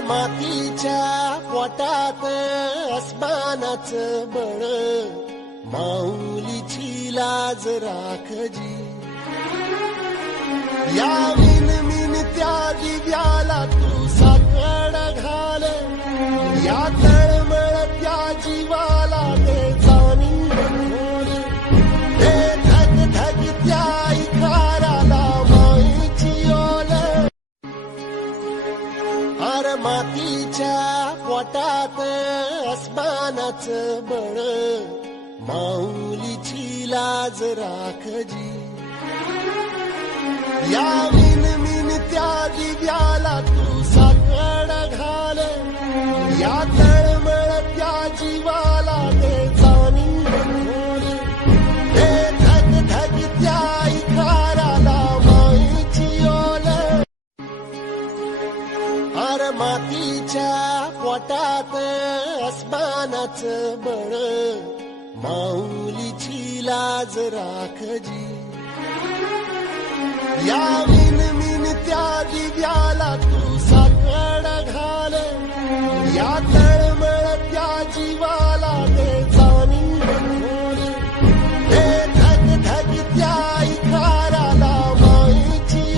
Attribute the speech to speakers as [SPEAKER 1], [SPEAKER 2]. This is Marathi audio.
[SPEAKER 1] मातीच्या पोटात अस्मानाच बळ. माऊलीची लाज राखजी. या मिन मिन त्या दिव्याला तू साकड घाल. या तळ मातीच्या पोटात अस्मानाच बळ. माऊलीची लाज राखजी या विन मिन त्या दिव्याला तू साकड घाल. या गार मातीच्या पोटात अस्मानाच बळ. माऊलीची लाज राखजी. या विन मिन त्या दिव्याला तू साकड घाल. या तळमळ त्या जीवा